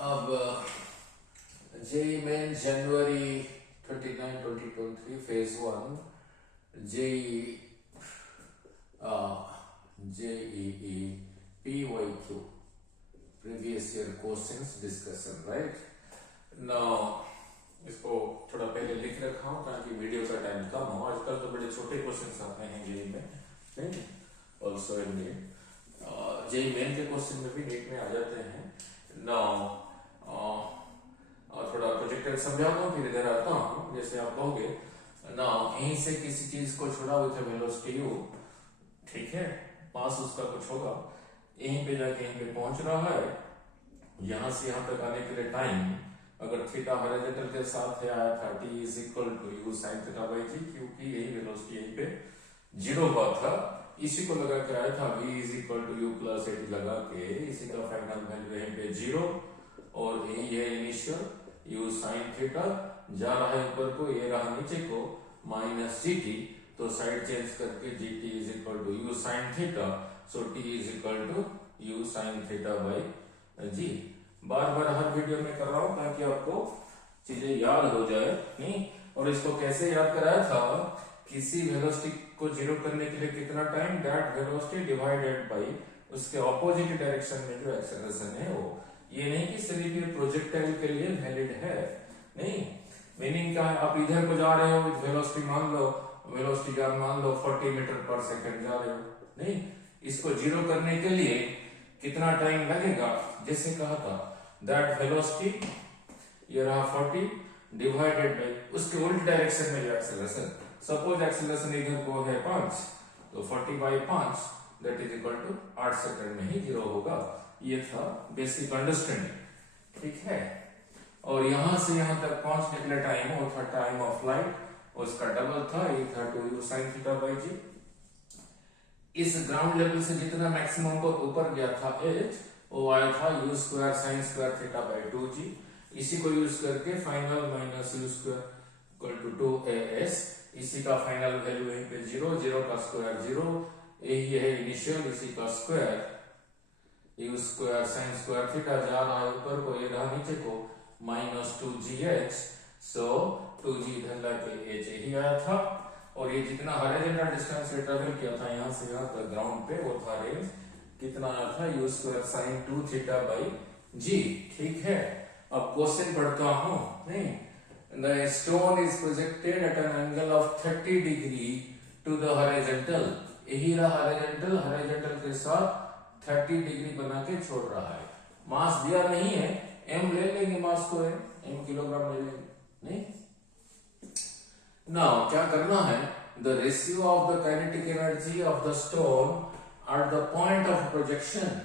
अब JEE main जनवरी 29 2023 phase 1 JEE PYQ previous year questions discussion right now. इसको थोड़ा पहले लिख रखा हूं ताकि वीडियो का टाइम कम हो। आजकल तो बड़े छोटे क्वेश्चंस आते हैं जेई में, नहीं ऑल्सो इन जेई मेन के क्वेश्चन में भी नीट में आ जाते हैं। नाउ थोड़ा प्रोजेक्टर समझाता हूँ फिर इधर आता हूँ जैसे आप कहोगे। नाउ यहीं से किसी चीज को छोड़ा विथ वेलोसिटी u, ठीक है, पास उसका कुछ होगा, यहीं पे जाके यहीं पे पहुंच रहा है। यहां से यहां तक आने के लिए टाइम अगर थीटा हॉरिजॉन्टल के साथ है आया था t is equal to u sin theta by g, क्योंकि यही वेलोसिटी यहीं पे जीरो हुआ था। इसी को लगा के आया था v is equal to u plus at लगा के, इसी का फाइनल वैल्यू यहीं पे जीरो और यही है इनिशियल u sin थीटा। जा रहा है ऊपर को, ये रहा नीचे को माइनस gt, तो साइड चेंज करके gt is equal to u sin theta, so t is equal to u sin theta by g। बार बार हर वीडियो में कर रहा हूं ताकि आपको चीजें याद हो जाए, नहीं। और इसको कैसे याद कराया था, किसी वेलोसिटी को जीरो करने के लिए कितना time, that velocity divided by उसके ऑपोजिट डायरेक्शन में जो एक्सेलरेशन है वो। ये नहीं कि सिर्फ ये प्रोजेक्टाइल के लिए वैलिड है, नहीं। मीनिंग क्या है, आप इधर को जा रहे हो विद वेलोसिटी, मान लो वेलोसिटी मान लो 40 मीटर पर सेकंड जा रहे हो, नहीं। इसको जीरो करने के लिए कितना टाइम लगेगा, जैसे कहा था दैट वेलोसिटी ये रहा 40 डिवाइडेड बाई उसके उल्ट डायरेक्शन में जो एक्सेलरेशन, सपोज एक्सेलरेशन इधर को है 5, तो 40 by 5 that is equal to 8 second में ही जीरो होगा। ये था बेसिक अंडरस्टैंडिंग, ठीक है। और यहां से यहां तक पहुंचने के लिए टाइम वो था टाइम ऑफ लाइट, उसका डबल था, ये था 2u sin theta by g। इस ग्राउंड लेवल से जितना मैक्सिमम को ऊपर गया था h, वो आया था u square sin square theta by 2g। इसी को यूज करके final minus u square equal to 2as, इसी का फाइनल वैल्यू यहीं पे जीरो, जीरो का स्क्वायर जीरो, यही है इनिशियल, इसी का square u square sin square theta जा रहा है ऊपर को, ये रहा नीचे को माइनस 2gh, सो 2g इधर लाके h ही आया था। और ये जितना हॉरिजॉन्टल डिस्टेंस से ट्रेवल किया था यहां से यहां तक ग्राउंड पे, वो था रेंज कितना आया था u square sin 2 theta by g, ठीक है। अब क्वेश्चन पढ़ता हूं, नहीं। The stone is projected at an angle of 30 degree to the horizontal, यही रहा हॉरिजॉन्टल, हॉरिजॉन्टल के साथ 30 डिग्री बना के छोड़ रहा है। मास दिया नहीं है, m ले लेंगे, मास को m किलोग्राम ले लेंगे, नहीं। नाउ क्या करना है, the ratio of the kinetic energy of the stone at the point of projection,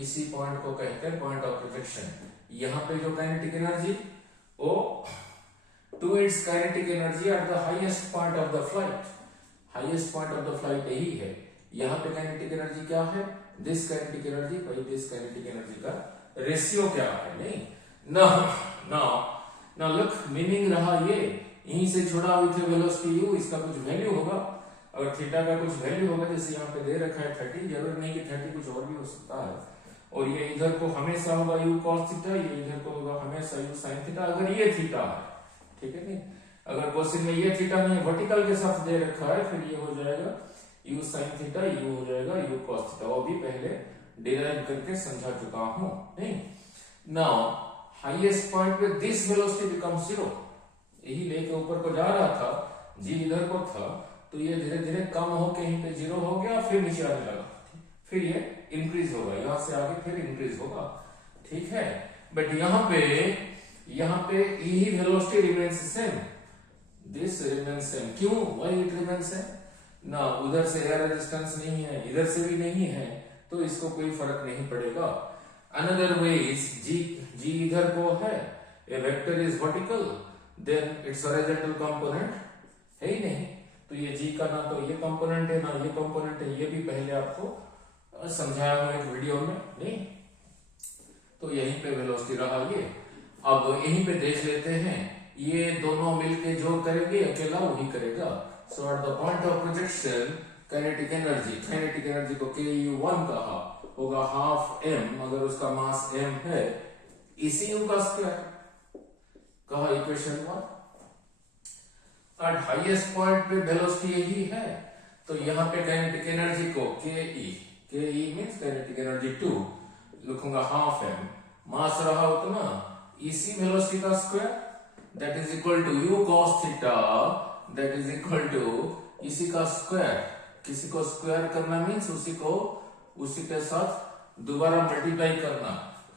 इसी पॉइंट को कहते हैं पॉइंट ऑफ प्रोजेक्शन। यहाँ पे जो काइनेटिक एनर्जी वो to its kinetic energy at the highest point of the flight, highest point of the flight यही है। यहाँ पे काइनेटिक एनर्जी क्या है, this kinetic energy by this kinetic energy का रेशियो क्या है, नहीं। ना लुक, मीनिंग रहा ये, यहीं से छोड़ा हुई थे वेलोसिटी u, इसका कुछ वैल्यू होगा। अगर थीटा का कुछ वैल्यू होगा, जैसे यहाँ पे दे रखा है 30, जरूर नहीं कि 30 कुछ और भी हो सकता है। और ये इधर को हमेशा होगा u cos थीटा, ये इधर को होगा हमेशा u sin थीटा, अगर ये थीटा है, ठीक है। नहीं, अगर क्वेश्चन में ये थीटा नहीं वर्टिकल के साथ दे रखा है, फिर ये हो जाएगा u sin थीटा, u हो जाएगा u cos थीटा, वो भी पहले डिराइव करके समझा चुका हूं, नहीं। नाउ हाईएस्ट पॉइंट पे दिस वेलोसिटी बिकम्स जीरो, यही लेके ऊपर को जा रहा था, g इधर को था, तो ये धीरे धीरे कम होके यहीं पे जीरो हो गया, फिर नीचे आने लगा, फिर ये इंक्रीज होगा, यहां से आगे फिर इंक्रीज होगा, ठीक है। बट यहाँ पे यही velocity remains same, this remains same. क्यों, व्हाई इट रिमेन्स सेम, ना उधर से एयर रेजिस्टेंस नहीं है, इधर से भी नहीं है, तो इसको कोई फर्क नहीं पड़ेगा। अनदर वे इज g इधर को है, a vector is vertical, then its horizontal component है ही नहीं, तो ये g का ना तो ये कंपोनेंट है ना ये कंपोनेंट है, ये भी पहले आपको समझाया हुआ एक वीडियो में, नहीं। तो यहीं पे वेलोसिटी रहा ये। अब यहीं पे देख लेते हैं, ये दोनों मिलके जो करेंगे अकेला वही करेगा। So at the point of projection kinetic energy को Ku1 कहा होगा हाफ m, अगर उसका मास m है, इसी u का स्क्वायर कहा इक्वेशन 1। एट हाईएस्ट पॉइंट पे वेलोसिटी यही है, तो यहाँ पे काइनेटिक एनर्जी को के ई मींस काइनेटिक एनर्जी 2 लिखूंगा हाफ m, मास रहा उतना, इसी वेलोसिटी का square that is equal to u cos theta that is equal to इसी का स्क्वायर। किसी को स्क्वायर करना मींस उसी के साथ दोबारा मल्टीप्लाई करना।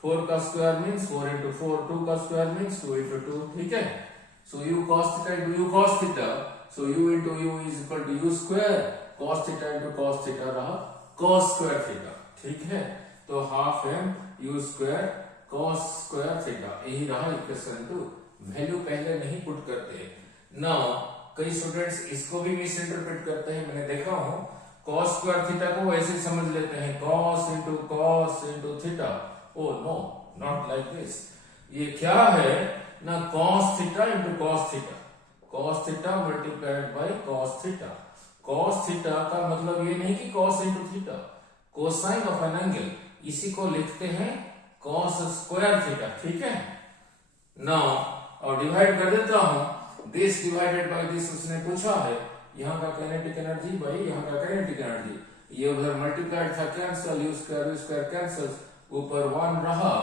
4 का स्क्वायर मींस 4 into 4, 2 का स्क्वायर मींस 2 into 2, ठीक है। So u cos theta into u cos theta, so u into u is equal to u square, cos theta into cos theta रहा cos square theta, ठीक है। तो half m u square cos square theta यही रहा equation 2। Value पहले नहीं put करते। Now कई स्टूडेंट्स इसको भी मिस इंटरप्रेट करते हैं, मैंने देखा हूं। cos square theta को ऐसे समझ लेते हैं cos into theta। Oh no, not like this। ये क्या है ना, cos theta into cos theta, cos theta multiplied by cos theta। cos theta का मतलब ये नहीं कि cos into theta, cosine of an angle, इसी को लिखते हैं cos square theta, ठीक है। नाउ और डिवाइड कर देता हूं, this divided by this उसने पूछा है, यहाँ का काइनेटिक एनर्जी बाई यहाँ का काइनेटिक एनर्जी, ये उधर मल्टीप्लाइड था, कैंसिल, u स्क्वायर कैंसिल, ऊपर 1 रहा,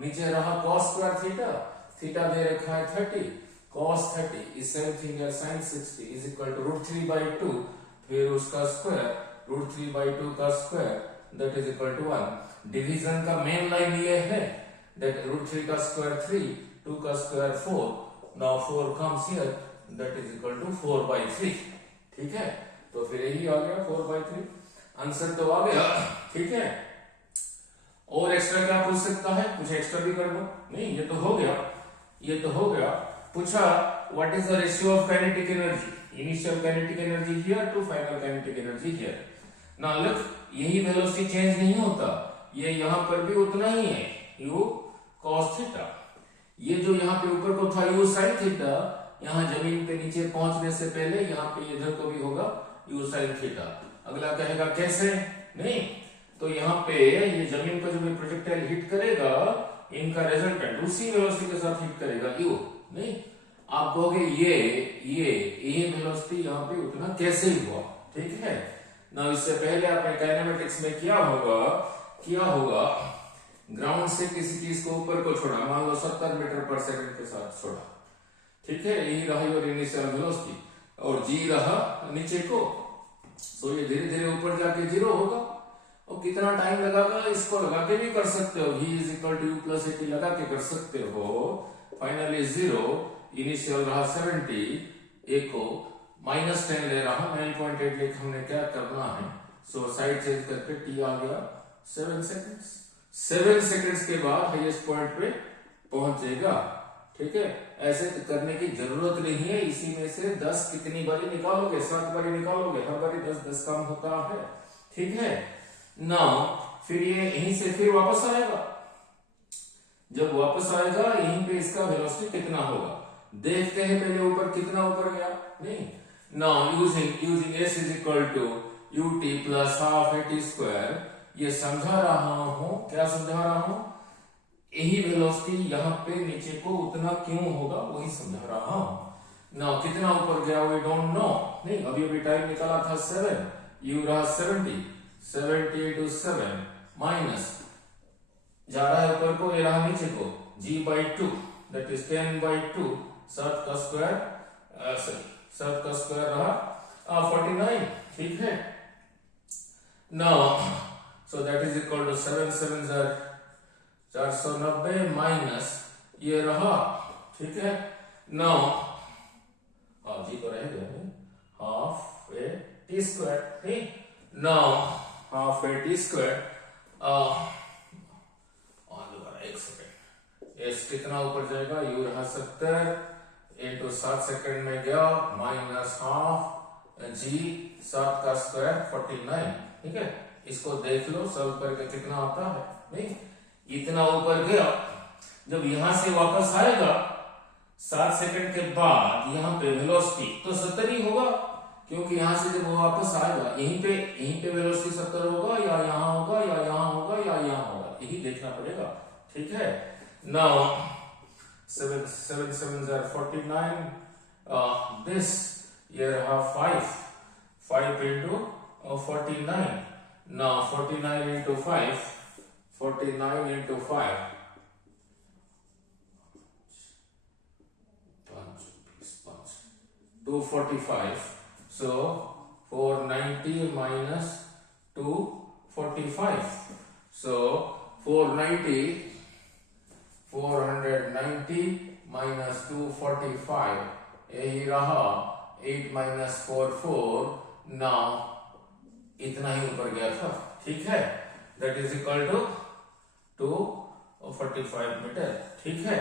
नीचे रहा cos square theta, थीटा दे रखा है 30, cos 30 is same thing as sin 60 is equal to √3/2, फिर उसका स्क्वायर √3/2 का square that is equal to 1। Division का मेन लाइन ये है that √3 का स्क्वायर 3, 2 का square 4, now 4 comes here that is equal to 4/3, ठीक है। तो फिर यही आ गया 4/3, आंसर तो आ गया, ठीक है। और एक्स्ट्रा क्या पूछ सकता है, कुछ एक्स्ट्रा भी कर दो, नहीं ये तो हो गया, ये तो हो गया। पूछा what is the ratio of kinetic energy, initial kinetic energy here to final kinetic energy here. Now look, यही वेलोसिटी चेंज नहीं होता, ये यहां पर भी उतना ही है u cos थीटा। ये जो यहाँ पे ऊपर को था u sin थीटा, यहाँ जमीन पे नीचे पहुंचने से पहले यहाँ पे इधर को भी होगा u sin थीटा। अगला कहेगा कैसे, नहीं तो यहाँ पे ये जमीन को जब प्रोजेक्टाइल हिट करेगा, इनका रिजल्टेंट उसी वेलोसिटी के साथ हिट करेगा u, नहीं आप कहोगे ये वेलोसिटी यहाँ पे उतना कैसे हुआ, ठीक है ना। इससे पहले आपने काइनेमेटिक्स में क्या होगा, ग्राउंड से किसी चीज को ऊपर को छोड़ा, मान लो 70 मीटर पर सेकंड के साथ छोड़ा, ठीक है, यही रही और इनिशियल वेलोसिटी, और g रहा नीचे को, तो ये धीरे धीरे ऊपर जाके 0 होगा। और कितना टाइम लगागा, इसको लगा के भी कर सकते हो, v is equal to u plus 80 लगा के कर सकते हो। फाइनली 0, इनिशियल रहा 70, एक को -10 ले रहा हूं, 9.8 लेके हमने क्या करना है, सो साइड चेंज करके t आ गया 7 सेकंड्स। 7 सेकंड्स के बाद हाईएस्ट पॉइंट पे पहुंचेगा, ठीक है। ऐसे करने की जरूरत नहीं है, इसी में से 10 कितनी बारी निकालोगे, 7 बारी निकालोगे, हर बारी 10 काम होता है, ठीक है। नाउ फिर ये यहीं से फिर वापस आएगा, जब वापस आएगा यहीं पे इसका वेलोसिटी कितना होगा देखते हैं। पहले ऊपर कितना ऊपर गया, नहीं now using s is equal to ut plus half at square, ये समझा रहा हूं, क्या समझा रहा हूं, यही वेलोसिटी यहाँ पे नीचे को उतना क्यों होगा वही समझा रहा हूं। नाउ कितना ऊपर गया वी डोंट नो, नहीं अभी टाइम निकाला था 7, u रहा 70 to 7 माइनस जा रहा है ऊपर को, ये रहा नीचे को g/2 दैट इज 10/2, 7 का स्क्वायर रहा 49, ठीक है। Now so that is equal to 7 7 490 minus ये रहा, ठीक है। नाउ जी तो रह गया हाफ ए टी स्क्वायर, ठीक। Now half a t square, एक सेकेंड, एस कितना ऊपर जाएगा, यू रहा 70 इंटू 7 सेकेंड में गया माइनस हाफ जी 7 का स्क्वायर 49, ठीक है। इसको देख लो सॉल्व करके कितना आता है, नहीं इतना ऊपर गया, जब यहां से वापस आएगा 7 सेकंड के बाद यहाँ पे वेलोसिटी तो 70 ही होगा, क्योंकि यहां से जब वो वापस आएगा यहीं पे वेलोसिटी 70 होगा या यहाँ होगा या यहाँ होगा या यहाँ होगा, यही देखना पड़ेगा, ठीक है। Now 7 sevens are 49. This here have 5 into 49. Now 49 into 5, 49 into 5, 245. So 490 minus 245. So 490 minus 245. यही रहा 8 minus 4 4. Now इतना ही ऊपर गया था, ठीक है, that is equal to 245 metre, ठीक है।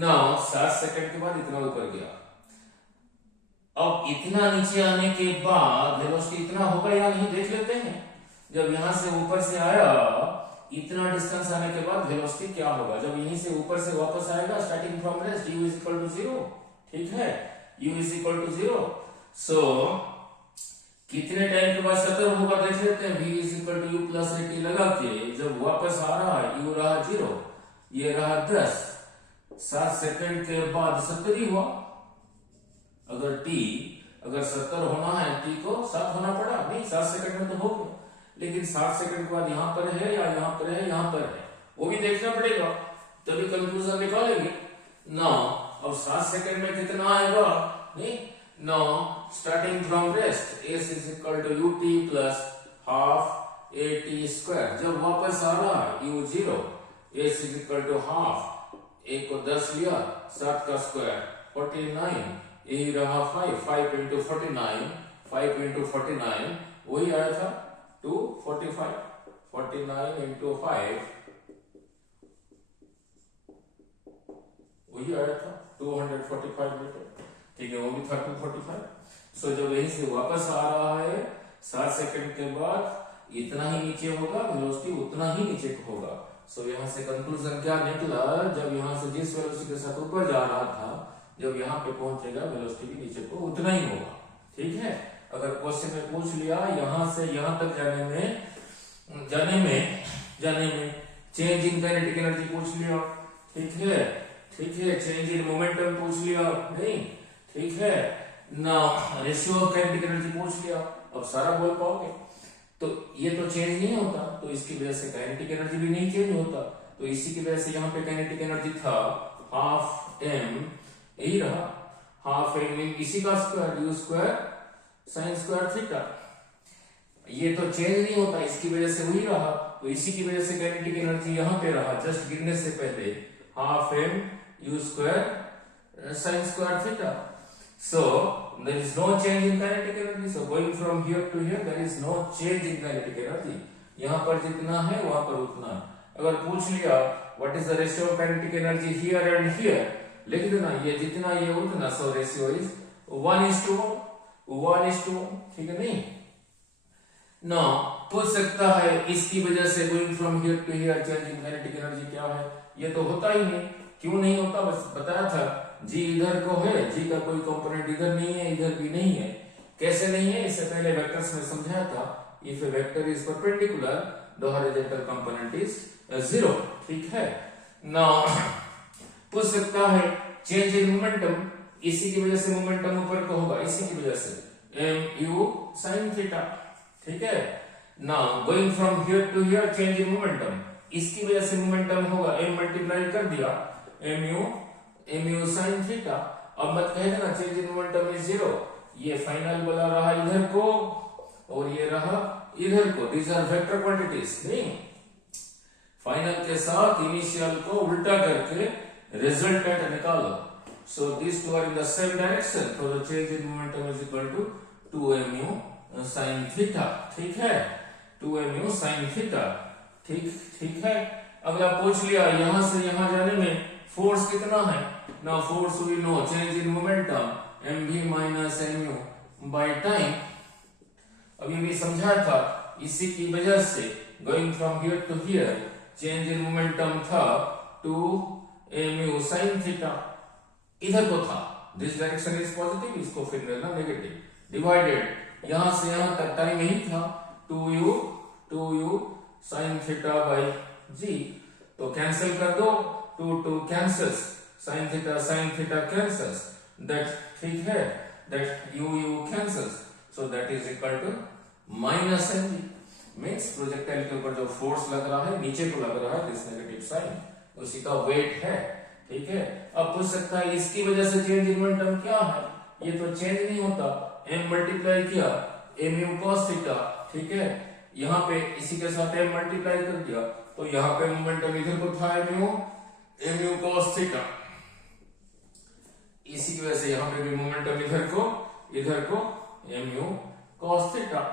नाउ 7 सेकंड के बाद इतना ऊपर गया। अब इतना नीचे आने के बाद वेलोसिटी इतना होगा या नहीं देख लेते हैं। जब यहां से ऊपर से आया इतना डिस्टेंस आने के बाद वेलोसिटी क्या होगा। जब यहीं से ऊपर से वापस आएगा starting from rest, u is equal to 0, ठीक है, u is equal to 0। So कितने टाइम के बाद सतर होगा देख लेते हैं। v is equal to u plus at लगा के जब वापस आ रहा है u रहा 0, ये रहा 10, 7 सेकंड के बाद 70 ही हुआ। अगर 70 होना है t को 7 होना पड़ा नहीं, 7 सेकंड में तो हो गया। लेकिन 7 सेकंड के बाद यहां पर है या यहां पर है, यहां पर है, वो भी देखना पड़ेगा, तभी कंक्लूजन निकालेंगे। नाउ अब 7 सेकंड में कितना आएगा नहीं। Now starting from rest, s is equal to ut plus half at square। जब वापस आ रहा है u 0, s is equal to half, a को 10 लिया, 7 का स्क्वायर 49, यही रहा 5 into 49, 5 into 49 वही आया था 245, 49 into 5 वही आया था 245 मीटर, ठीक है, वो भी था 245। सो जब यहीं से वापस आ रहा है 7 सेकंड के बाद इतना ही नीचे होगा, वेलोसिटी उतना ही नीचे होगा। सो यहाँ से कंक्लूजन क्या निकला, जब यहाँ से जिस वेलोसिटी के साथ ऊपर जा रहा था, जब यहाँ पे पहुंचेगा वेलोसिटी भी नीचे को उतना ही होगा, ठीक है। अगर क्वेश्चन में पूछ लिया यहाँ से यहाँ तक जाने में चेंज इन काइनेटिक एनर्जी पूछ लिया, ठीक है, चेंज इन मोमेंटम पूछ लिया नहीं, ठीक है ना, रेशियो ऑफ काइनेटिक एनर्जी पूछ लिया, अब सारा बोल पाओगे। तो ये तो चेंज नहीं होता, तो इसकी वजह से काइनेटिक एनर्जी भी नहीं चेंज होता, तो इसी की वजह से यहाँ पे काइनेटिक एनर्जी था हाफ m, यही रहा हाफ m इसी का square u square sine square theta. ये तो चेंज नहीं होता, इसकी वजह से वही रहा, तो इसी की वजह से काइनेटिक एनर्जी यहाँ पे रहा जस्ट गिरने से पहले half m u square sine square theta. So there is no change in kinetic energy. So going from here to here, there is no change in kinetic energy. यहाँ पर जितना है वहां पर उतना है। अगर पूछ लिया what is the ratio of kinetic energy here and here, लिख देना ये जितना ये उतना। So ratio is 1:1, ठीक है नहीं। Now पूछ सकता है इसकी वजह से going from here to here change in kinetic energy क्या है, ये तो होता ही नहीं। क्यों नहीं होता, बस बताया था g इधर को है, g का कोई कंपोनेंट इधर नहीं है, इधर भी नहीं है। कैसे नहीं है, इससे पहले वेक्टर्स में समझाया था, if A vector is perpendicular the horizontal component is 0, ठीक है। नाउ पूछ सकता है चेंज इन मोमेंटम, इसी की वजह से मोमेंटम ऊपर को होगा, इसी की वजह से mu sin थीटा, ठीक है। Now going from here to here change in momentum, इसकी वजह से मोमेंटम होगा m मल्टीप्लाई कर दिया mu sin थीटा। अब मत कह देना चेंज इन मोमेंटम इज 0, ये फाइनल वाला रहा इधर को और ये रहा इधर को, दीज आर वेक्टर क्वांटिटीज नहीं। फाइनल के साथ इनिशियल को उल्टा करके रिजल्टेंट निकालो। So this two are in the same direction, तो the change in momentum is equal to 2mu sin theta, ठीक है, 2mu sin थीटा, ठीक है। अगला पूछ लिया यहां से यहां जाने में फोर्स कितना है। Now force we know change in momentum mv minus mu by time. अभी भी समझा था, इसी की वजह से going from here to here change in momentum था 2mu sin थीटा, इधर को था, दिस डायरेक्शन इज पॉजिटिव, इसको फिर लेना नेगेटिव, डिवाइडेड यहां से यहां तक टाइम यही था 2u sin theta by g, तो कैंसिल कर दो, 2 cancels, sin theta cancels, that ठीक है, that u cancels, so that is equal to minus mg। Means projectile के ऊपर जो फोर्स लग रहा है, नीचे को लग रहा है दिस नेगेटिव साइन, उसी का वेट है। ठीक है, अब पूछ सकता है इसकी वजह से चेंज इन मोमेंटम क्या है, ये तो चेंज नहीं होता, m मल्टीप्लाई किया mu cos थीटा, ठीक है, यहाँ पे इसी के साथ m मल्टीप्लाई कर दिया, तो यहाँ पे मोमेंटम इधर को था mu cos थीटा, इसी की वजह से यहाँ पे भी मोमेंटम इधर को mu cos थीटा।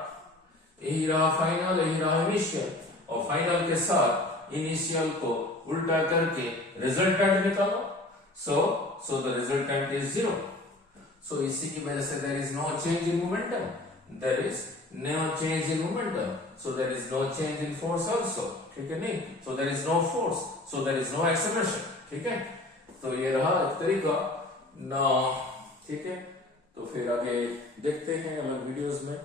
यही रहा फाइनल, यही रहा इनिशियल, और फाइनल के साथ इनिशियल को उल्टा करके रिजल्टेंट निकालो, so the resultant is 0। So इसी की वजह से there is no change in momentum, there is no change in momentum, so there is no change in force also. ठीक है, नहीं, so there is no force, so there is no acceleration. ठीक है, तो ये रहा एक तरीका ना। ठीक है, तो फिर आगे देखते हैं अलग वीडियोस में।